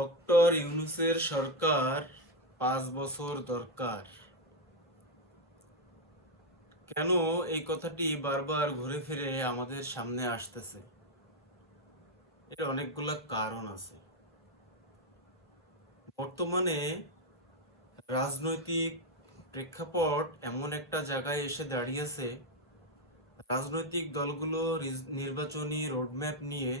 Doctor ইউনুসের সরকার পাঁচ বছর দরকার। কেন এই কথাটি বারবার ঘুরে ফিরে আমাদের সামনে আসতেছে? এর অনেকগুলা কারণ আছে। বর্তমানে রাজনৈতিক প্রেক্ষাপট এমন একটা জায়গায় এসে দাঁড়িয়েছে। রাজনৈতিক দলগুলো নির্বাচনী রোডম্যাপ নিয়ে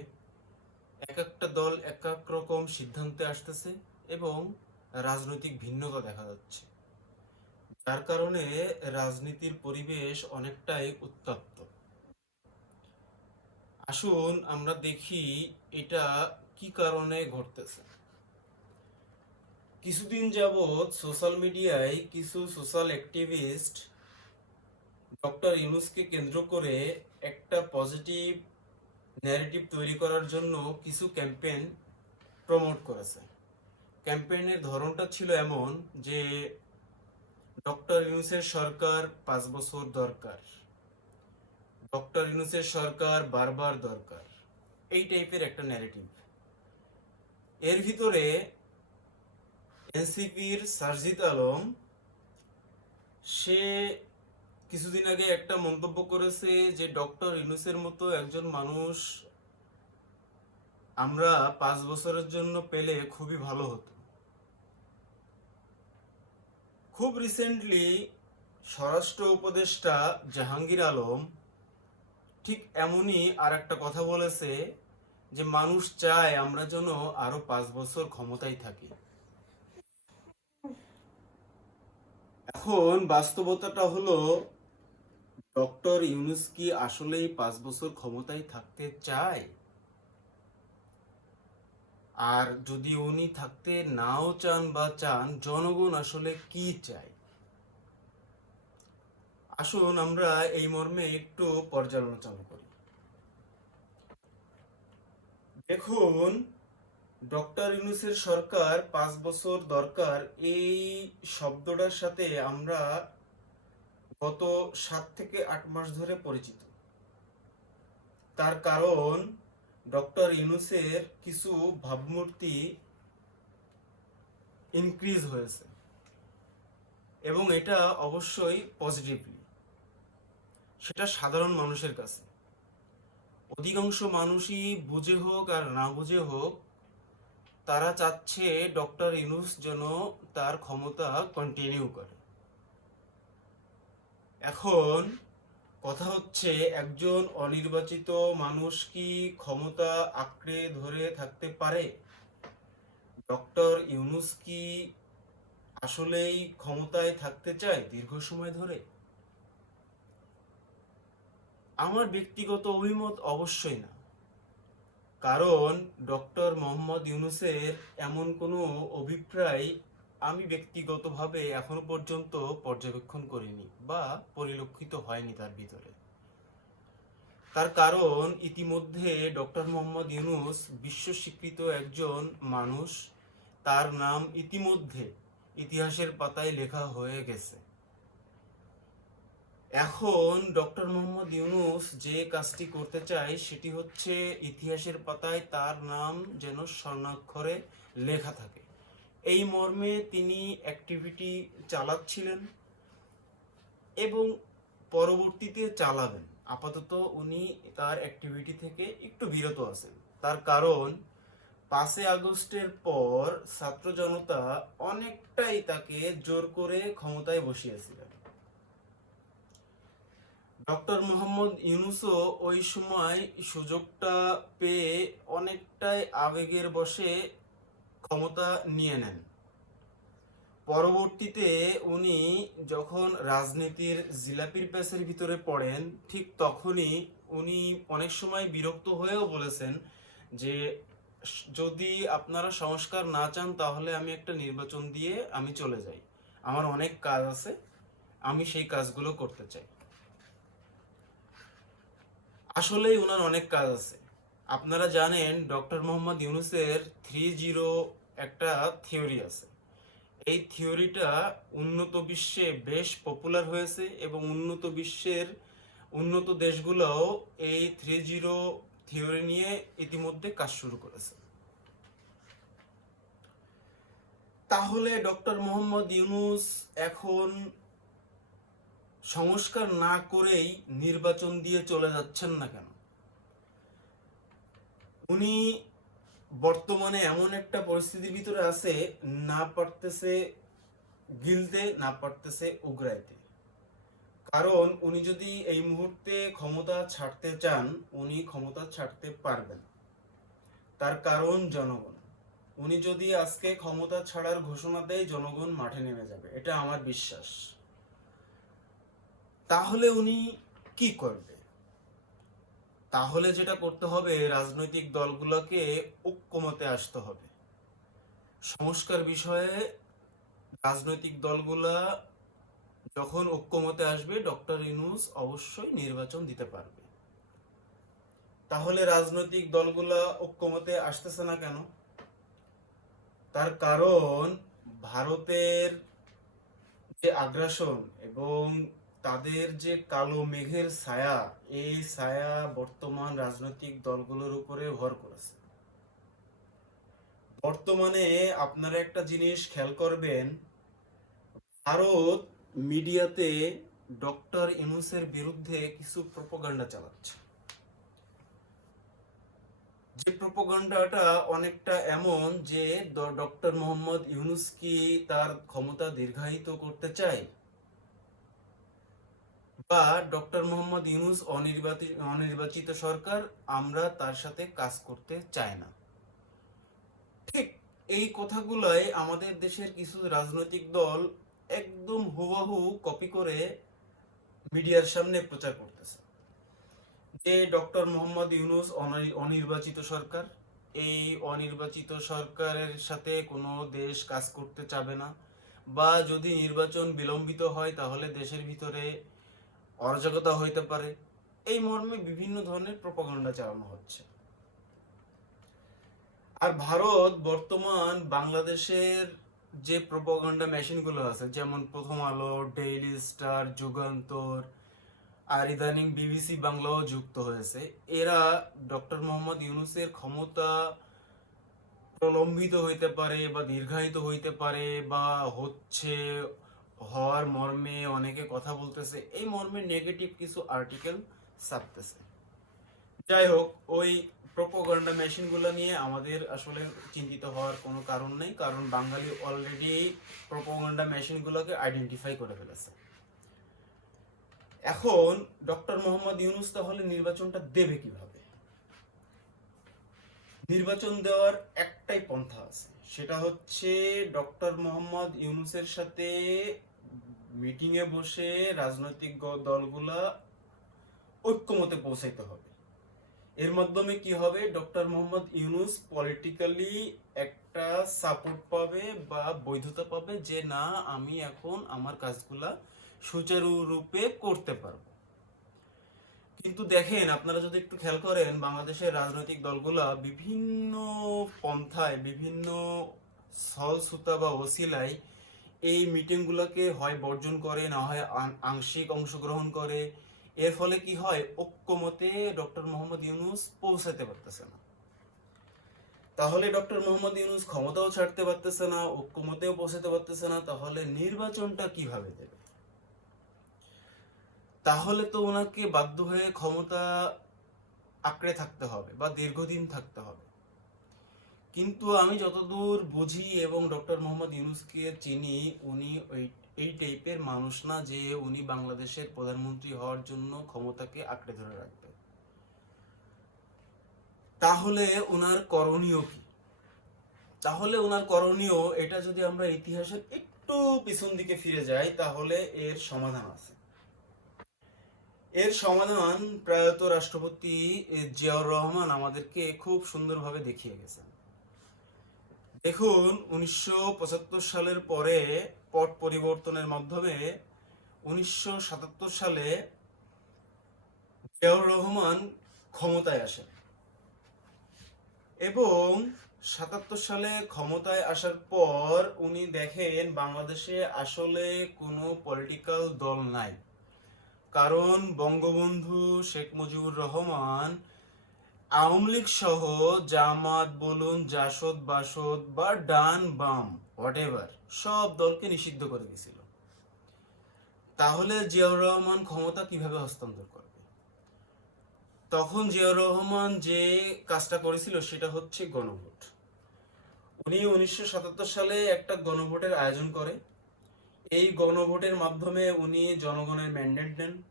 এক একটা দল এক এক রকম সিদ্ধান্তে আসতেছে এবং রাজনৈতিক ভিন্নতা দেখা যাচ্ছে। যার কারণে রাজনীতির পরিবেশ অনেকটাই উত্তপ্ত। আসুন আমরা দেখি এটা কি কারণে ঘটতেছে। কিছুদিন যাবৎ সোশ্যাল মিডিয়ায় কিছু সোশ্যাল অ্যাক্টিভিস্ট ডক্টর ইউনুসকে কেন্দ্র করে একটা পজিটিভ ন্যারেটিভ তৈরি করার জন্য কিছু ক্যাম্পেইন প্রমোট করেছে। ক্যাম্পেইনের ধরনটা ছিল এমন যে ডক্টর ইউনুসের সরকার পাঁচ বছর দরকার। ডক্টর ইউনুসের সরকার বারবার দরকার। এই টাইপের একটা ন্যারেটিভ এর ভিতরে এনসিপির সারজিদ আলম, সে কিছুদিন আগে একটা মন্তব্য করেছে যে ডক্টর ইউনুসের মতো একজন মানুষ আমরা পাঁচ বছরের জন্য পেলে খুবই ভালো হতো। খুব রিসেন্টলি স্বরাষ্ট্র উপদেষ্টা জাহাঙ্গীর আলম ঠিক এমনই আর একটা কথা বলেছে যে মানুষ চায় আমরা যেন আরও পাঁচ বছর ক্ষমতায় থাকি। এখন বাস্তবতাটা হলো ডক্টর ইউনুস কি আসলেই পাঁচ বছর ক্ষমতায় থাকতে চায়? আর যদি উনি থাকতে নাও চান বা চান, জনগণ আসলে কি চায়? আসুন আমরা এই মর্মে একটু পর্যালোচনা করি। দেখুন, ডক্টর ইউনুসের সরকার পাঁচ বছর দরকার, এই শব্দটার সাথে আমরা গত সাত থেকে আট মাস ধরে পরিচিত। তার কারণ ডক্টর ইউনুসের কিছু ভাবমূর্তি ইনক্রিজ হয়েছে এবং এটা অবশ্যই পজিটিভলি সেটা সাধারণ মানুষের কাছে। অধিকাংশ মানুষই বুঝে হোক আর না বুঝে হোক, তারা চাচ্ছে ডক্টর ইউনুস যেন তার ক্ষমতা কন্টিনিউ করে। এখন কথা হচ্ছে একজন অনির্বাচিত মানুষ কি ক্ষমতা আঁকড়ে ধরে থাকতে পারে? ডক্টর ইউনুস কি আসলেই ক্ষমতায় থাকতে চায় দীর্ঘ সময় ধরে? আমার ব্যক্তিগত অভিমত অবশ্যই না। কারণ ডক্টর মোহাম্মদ ইউনুসের এমন কোনো অভিপ্রায় আমি ব্যক্তিগতভাবে এখনও পর্যন্ত পর্যবেক্ষণ করিনি বা পরিলক্ষিত হয়নি তার ভিতরে। তার কারণ, ইতিমধ্যে ডক্টর মোহাম্মদ ইউনুস বিশ্ব স্বীকৃত একজন মানুষ। তার নাম ইতিমধ্যে ইতিহাসের পাতায় লেখা হয়ে গেছে। এখন ডক্টর মোহাম্মদ ইউনুস যে কাজটি করতে চায় সেটি হচ্ছে ইতিহাসের পাতায় তার নাম যেন স্বর্ণাক্ষরে লেখা থাকে। এই মর্মে তিনি অ্যাক্টিভিটি চালাচ্ছিলেন এবং পরবর্তীতে চালাবেন। আপাতত উনি তার অ্যাক্টিভিটি থেকে একটু বিরত আছেন। তার কারণ, পাঁচই আগস্টের পর ছাত্র জনতা অনেকটাই তাকে জোর করে ক্ষমতায় বসিয়েছিলেন। ডক্টর মোহাম্মদ ইউনুসও ওই সময় সুযোগটা পেয়ে অনেকটাই আবেগের বসে ক্ষমতা নিয়ে নেন। পরবর্তীতে উনি যখন রাজনীতির জিলাপির প্যাসের ভিতরে পড়েন, ঠিক তখনই উনি অনেক সময় বিরক্ত হয়েও বলেছেন যে, যদি আপনারা সংস্কার না চান, তাহলে আমি একটা নির্বাচন দিয়ে আমি চলে যাই। আমার অনেক কাজ আছে, আমি সেই কাজগুলো করতে চাই। আসলেই ওনার অনেক কাজ আছে। আপনারা জানেন, ডক্টর মোহাম্মদ ইউনুসের থ্রি জিরো একটা থিওরি আছে। এই থিওরিটা উন্নত বিশ্বে বেশ পপুলার হয়েছে এবং উন্নত বিশ্বের উন্নত দেশগুলোও এই থ্রি জিরো থিওরি নিয়ে ইতিমধ্যে কাজ শুরু করেছে। তাহলে ডক্টর মোহাম্মদ ইউনুস এখন সংস্কার না করেই নির্বাচন দিয়ে চলে যাচ্ছেন না কেন? উনি বর্তমানে এমন একটা পরিস্থিতির ভিতরে আছে, না পারতেছে গিলতে, না পারতেছে উগরাইতে। কারণ উনি যদি এই মুহূর্তে ক্ষমতা ছাড়তে চান, উনি ক্ষমতা ছাড়তে পারবেন। তার কারণ জনগণ। উনি যদি আজকে ক্ষমতা ছাড়ার ঘোষণা দেয়, জনগণ মাঠে নেমে যাবে। এটা আমার বিশ্বাস। তাহলে উনি কি করবে? তাহলে যেটা করতে হবে, রাজনৈতিক দলগুলোকে ঐক্যমতে আসতে হবে। সংস্কার বিষয়ে রাজনৈতিক দলগুলা যখন ঐক্যমতে আসবে, ডক্টর ইউনুস অবশ্যই নির্বাচন দিতে পারবে। তাহলে রাজনৈতিক দলগুলা ঐক্যমতে আসতেছে না কেন? তার কারণ ভারতের যে আগ্রাসন এবং তাদের যে কালো মেঘের ছায়া, এই ছায়া বর্তমান রাজনৈতিক দলগুলোর উপরে ভর করেছে। বর্তমানে আপনারা একটা জিনিস খেয়াল করবেন, ভারত মিডিয়াতে ডক্টর ইউনুসের বিরুদ্ধে কিছু প্রোপাগান্ডা চালাচ্ছে। যে প্রোপাগান্ডাটা অনেকটা এমন যে ডক্টর মোহাম্মদ ইউনুস কি তার ক্ষমতা দীর্ঘায়িত করতে চায়? বা ডক্টর মোহাম্মদ ইউনুস অনির্বাচিত সরকার আমরা তার সাথে কাজ করতে চাই না। ঠিক এই কথাগুলাই আমাদের দেশের কিছু রাজনৈতিক দল একদম হুবহু কপি করে মিডিয়ার সামনে প্রচার করতেছে। যে ডক্টর মোহাম্মদ ইউনুস অনি- অনির্বাচিত সরকার, এই অনির্বাচিত সরকারের সাথে কোনো দেশ কাজ করতে চাবে না বা যদি নির্বাচন বিলম্বিত হয় তাহলে দেশের ভিতরে অরাজকতা হইতে পারে। এই মর্মে বিভিন্ন ধরনের প্রপাগন্ডা চালানো হচ্ছে। আর ভারত বর্তমান বাংলাদেশের যে প্রপাগন্ডা মেশিনগুলো আছে, যেমন প্রথম আলো ডেইলি স্টার যুগান্তর, আর ইদানিং বিবিসি বাংলাও যুক্ত হয়েছে। এরা ডক্টর মোহাম্মদ ইউনুসের ক্ষমতা প্রলম্বিত হইতে পারে বা দীর্ঘায়িত হইতে পারে বা হচ্ছে হওয়ার মর্মে অনেকে কথা বলতেছে, এই মর্মে নেগেটিভ কিছু আর্টিকেল ছাপতেছে। যাই হোক, ওই প্রোপাগান্ডা মেশিনগুলো নিয়ে আমাদের আসলে চিন্তিত হওয়ার কোনো কারণ নেই, কারণ বাঙালি অলরেডি প্রোপাগান্ডা মেশিনগুলোকে আইডেন্টিফাই করে ফেলেছে। এখন ডক্টর মোহাম্মদ ইউনুস তাহলে নির্বাচনটা দেবে কীভাবে? নির্বাচন দেওয়ার একটাই পন্থা আছে, সেটা হচ্ছে ডক্টর মোহাম্মদ ইউনুসের সাথে মিটিং এ বসে রাজনৈতিক দলগুলা ঐক্যমতে পৌঁছাইতে হবে। এর মাধ্যমে কি হবে? ডক্টর মোহাম্মদ ইউনুস পলিটিক্যালি একটা সাপোর্ট পাবে বা বৈধতা পাবে যে, না, আমি এখন আমার কাজগুলা সুচারুরূপে করতে পারব। কিন্তু দেখেন, আপনারা যদি একটু খেয়াল করেন, বাংলাদেশের রাজনৈতিক দলগুলা বিভিন্ন পন্থায়, বিভিন্ন সল সুতা বা ওসিলায় এই মিটিংগুলোকে হয় বর্জন করে, না হয় আংশিক অংশগ্রহণ করে। এর ফলে কি হয়? ঐক্যমতে ডক্টর মোহাম্মদ ইউনুস পৌঁছাতে পারতেছে না। তাহলে ডক্টর মোহাম্মদ ইউনুস ক্ষমতাও ছাড়তে পারতেছে না, ঐক্যমতেও পৌঁছাতে পারতেছে না, তাহলে নির্বাচনটা কীভাবে দেবে? তাহলে তো ওনাকে বাধ্য হয়ে ক্ষমতা আঁকড়ে থাকতে হবে বা দীর্ঘদিন থাকতে হবে। কিন্তু আমি যতদূর বুঝি এবং ডক্টর মোহাম্মদ ইউনুসকে চিনি, উনি ওই, এই টাইপের মানুষ না যে উনি বাংলাদেশের প্রধানমন্ত্রী হওয়ার জন্য ক্ষমতাকে আঁকড়ে ধরে রাখবে। তাহলে ওনার করণীয় কি? তাহলে ওনার করণীয়, এটা যদি আমরা ইতিহাসের একটু পিছন দিকে ফিরে যাই, তাহলে এর সমাধান আছে। এর সমাধান প্রায়ত রাষ্ট্রপতি জিয়াউর রহমান আমাদেরকে খুব সুন্দরভাবে দেখিয়ে গেছেন। দেখুন, উনিশশো পঁচাত্তর সালের পরে পট পরিবর্তনের মাধ্যমে উনিশশো সাতাত্তর সালে জিয়াউর রহমান ক্ষমতায় আসেন। এবং সাতাত্তর সালে ক্ষমতায় আসার পর উনি দেখেন, বাংলাদেশে আসলে কোনো পলিটিক্যাল দল নাই। কারণ বঙ্গবন্ধু শেখ মুজিবুর রহমান আওয়ামী লীগ সহ জামাত বলুন, জাসদ, বাসদ বা ডান, বাম হোয়াট সব দলকে নিষিদ্ধ করে দিয়েছিল। তাহলে জিয়াউর রহমান ক্ষমতা কীভাবে হস্তান্তর করবে? তখন জিয়াউর রহমান যে কাজটা করেছিল সেটা হচ্ছে গণভোট। উনি উনিশশো সাতাত্তর সালে একটা গণভোটের আয়োজন করে। এই গণভোটের মাধ্যমে উনি জনগণের ম্যান্ডেট দেন।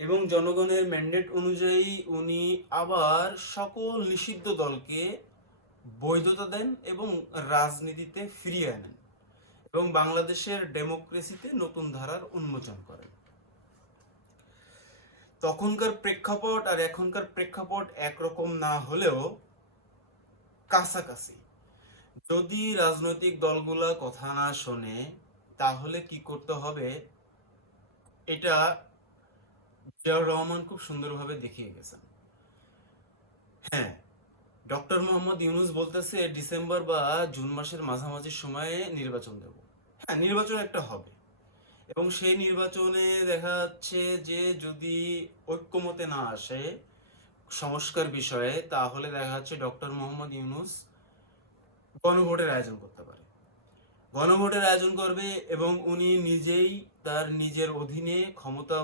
এবং জনগণের ম্যান্ডেট অনুযায়ী উনি আবার সকল নিষিদ্ধ দলকে বৈধতা দেন এবং রাজনীতিতে ফিরিয়ে আনেন এবং বাংলাদেশের ডেমোক্রেসিতে নতুন ধারার উন্মোচন করেন। তখনকার প্রেক্ষাপট আর এখনকার প্রেক্ষাপট একরকম না হলেও কাছাকাছি। যদি রাজনৈতিক দলগুলা কথা না শোনে, তাহলে কি করতে হবে? এটা জিয়াউর রহমান খুব সুন্দরভাবে দেখিয়ে গেছেন। হ্যাঁ ডক্টর মোহাম্মদ ইউনুস বলতেছে ডিসেম্বর বা জুন মাসের মাঝামাঝি সময়ে নির্বাচন দেব। হ্যাঁ নির্বাচন একটা হবে। এবং সেই নির্বাচনে দেখা যাচ্ছে যে যদি ঐক্যমতে না আসে সংস্কার বিষয়ে, তাহলে দেখা যাচ্ছে ডক্টর মোহাম্মদ ইউনুস গণভোটের আয়োজন করতে পারে। গণভোটের আয়োজন করবে এবং উনি নিজেই তার নিজের অধীনে ক্ষমতা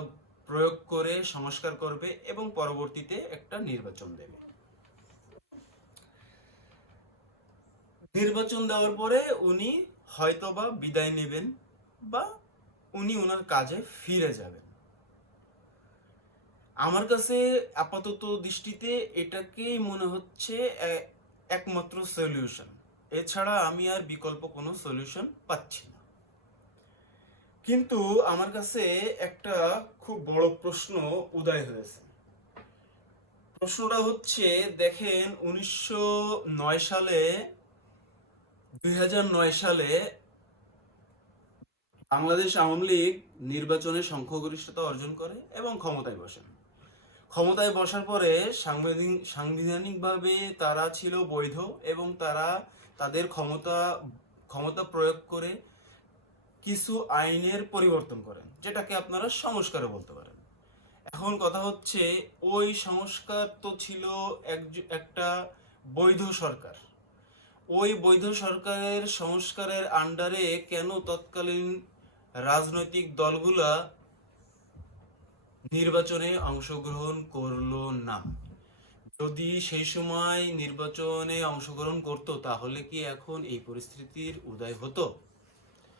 প্রয়োগ করে সংস্কার করবে এবং পরবর্তীতে একটা নির্বাচন দেবে। নির্বাচন দেওয়ার পরে উনি হয়তোবা বিদায় নেবেন বা উনি ওনার কাজে ফিরে যাবেন। আমার কাছে আপাতত দৃষ্টিতে এটাকেই মনে হচ্ছে একমাত্র সলিউশন এছাড়া আমি আর বিকল্প কোনো সলিউশন পাচ্ছি না। কিন্তু আমার কাছে একটা খুব বড় প্রশ্ন উদয় হয়েছে। প্রশ্নটা হচ্ছে, দেখেন, উনিশশো নয় সালে, দুই সালে বাংলাদেশ আওয়ামী লীগ নির্বাচনে সংখ্যাগরিষ্ঠতা অর্জন করে এবং ক্ষমতায় বসেন। ক্ষমতায় বসার পরে সাংবিধানিক, সাংবিধানিকভাবে তারা ছিল বৈধ এবং তারা তাদের ক্ষমতা ক্ষমতা প্রয়োগ করে কিছু আইনের পরিবর্তন করেন, যেটাকে আপনারা সংস্কারও বলতে পারেন। এখন কথা হচ্ছে, ওই সংস্কার তো ছিল এক- একটা বৈধ সরকার। ওই বৈধ সরকারের সংস্কারের আন্ডারে কেন তৎকালীন রাজনৈতিক দলগুলা নির্বাচনে অংশগ্রহণ করল না? যদি সেই সময় নির্বাচনে অংশগ্রহণ করতো, তাহলে কি এখন এই পরিস্থিতির উদয় হতো?